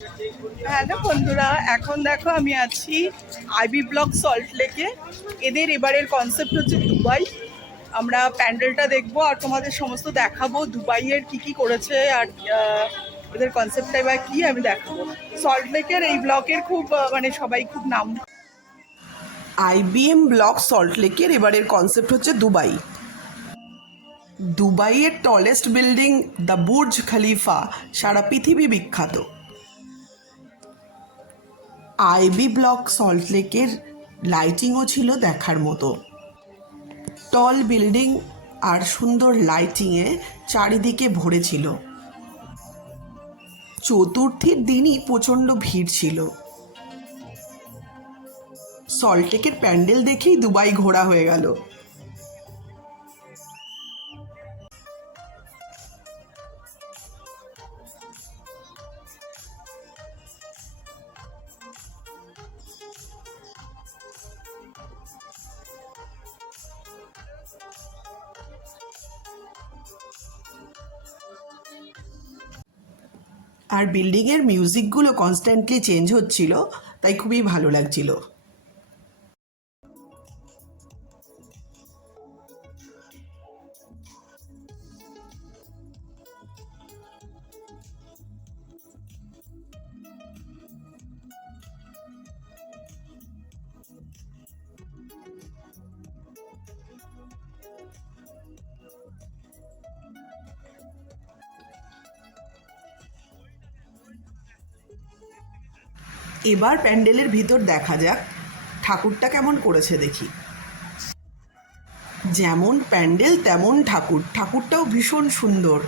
Hello বন্ধুরা, এখন দেখো আমি আছি আইবি ব্লক সল্ট লেকে। এদের এবারের কনসেপ্ট হচ্ছে দুবাই। আমরা প্যান্ডেলটা দেখবো আর তোমাদের সমস্ত দেখাবো দুবাইয়ের কি করেছে আর এদের কনসেপ্টটা এবার কি আমি দেখাবো। সল্ট লেকের এই ব্লকের খুব মানে সবাই খুব নাম। আইবিএম ব্লক সল্ট লেকের এবারের কনসেপ্ট হচ্ছে দুবাই। দুবাইয়ের tallest building the Burj Khalifa সারা পৃথিবী বিখ্যাত। আইবি ব্লক সল্টলেকের লাইটিংও ছিল দেখার মতো। টল বিল্ডিং আর সুন্দর লাইটিংয়ে চারিদিকে ভরে ছিল। চতুর্থীর দিনই প্রচণ্ড ভিড় ছিল। সল্টলেকের প্যান্ডেল দেখেই দুবাই ঘোরা হয়ে গেল। আর বিল্ডিংয়ের মিউজিকগুলো কনস্ট্যান্টলি চেঞ্জ হচ্ছিল, তাই খুবই ভালো লাগছিল। এবার প্যান্ডেলের ভিতর দেখা যাক ঠাকুরটা কেমন করেছে দেখি। যেমন প্যান্ডেল তেমন ঠাকুর, ঠাকুরটাও ভীষণ সুন্দর।